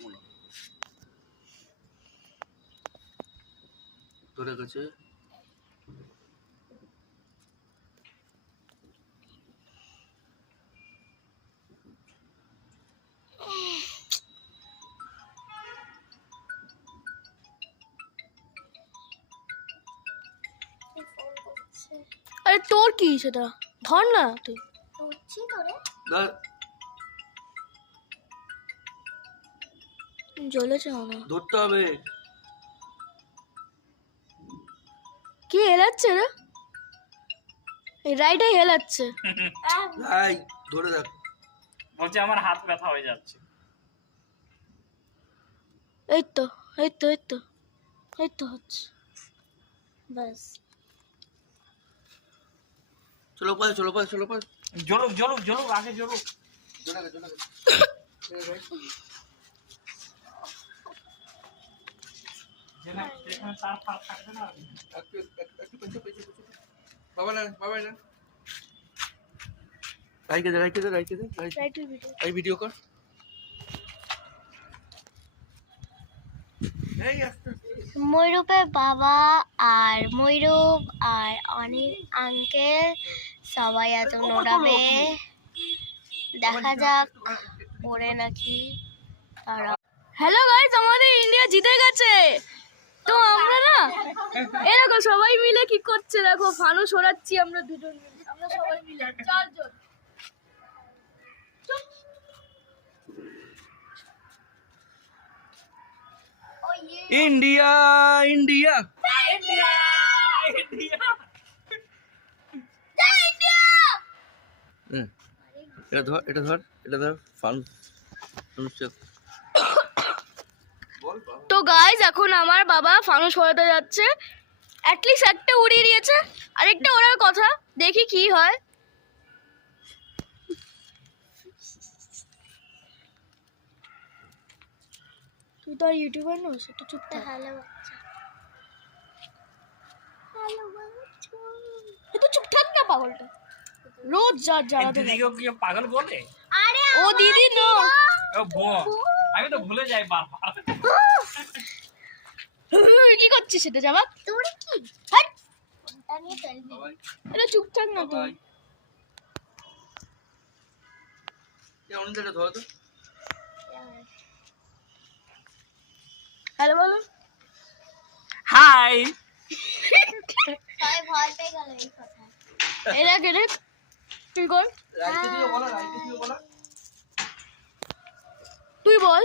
পারবো না। ধরে গেছে। আরে তোর কি সেটা ধর না তুই। ধর। জ্বলেছে না, ধরতে হবে। কি হেলাচ্ছে রে? এই রাইটাই হেলাচ্ছে। ভাই ধরে দেখ। বলছে আমার হাত ব্যথা হয়ে যাচ্ছে। এই তো এই তো এই তো এই তো হচ্ছে ব্যাস। চলো পায়, চলো পায়, চলো পায়। জ্বলুক জ্বলুক জ্বলুক, আগে জ্বলুক। জ্বলে গেছে, জ্বলে গেছে। যেখানে তার ফাঁক থাকবে না। একটু পেছনে, পেছনে। বাবা না, বাবা না। রাইকে দে, রাইকে দে, রাইকে দে। রাইটের ভিডিও এই ভিডিও কর। এই আস্তে। ময়ূরূপের বাবা আর ময়ূরূপ আর অনিল আঙ্কেল সবাই এত নোড়াবে, দেখা যাক ওরে নাকি তারা। হ্যালো গাইস, আমাদের ইন্ডিয়া জিতে গেছে। তো আমরা না এই দেখো সবাই মিলে কি করছে, দেখো ফানুস ওড়াচ্ছি আমরা দুজন মিলে, আমরা সবাই মিলে চারজন। India, India. এটা ধর, এটা ধর, এটা ধর। তো গাইস এখন আমার বাবা ফানুস ওড়াতে যাচ্ছে। অ্যাটলিস্ট একটা উড়িয়ে দিয়েছে, আরেকটা ওড়ার কথা, দেখি কি হয়। তুই তো আর ইউটিউবার নস, একটু চুপ থাক। হ্যালো বাচ্চা, হ্যালো বাচ্চা, তুই চুপ থাক না পাগলটা, রোজ যা জ্বালাতে থাকে। দিদিকেও কি পাগল বলে? আরে ও দিদি না, ও বোন। আমি তো ভুলে যাই বারবার। কি করছিস সেটা জামা? তোর কি হাট, ফোনটা নিয়ে চলবি? এটা চুপ থাক না তুই। ধরো তো। হ্যালো বলো। হাই। সবাই ভয় পেয়ে গেল এই কথা। এই দেখ এই দেখ, তুই কর, রাইকে দিয়ে বলো, রাইকে দিয়ে বলো। তুই বল।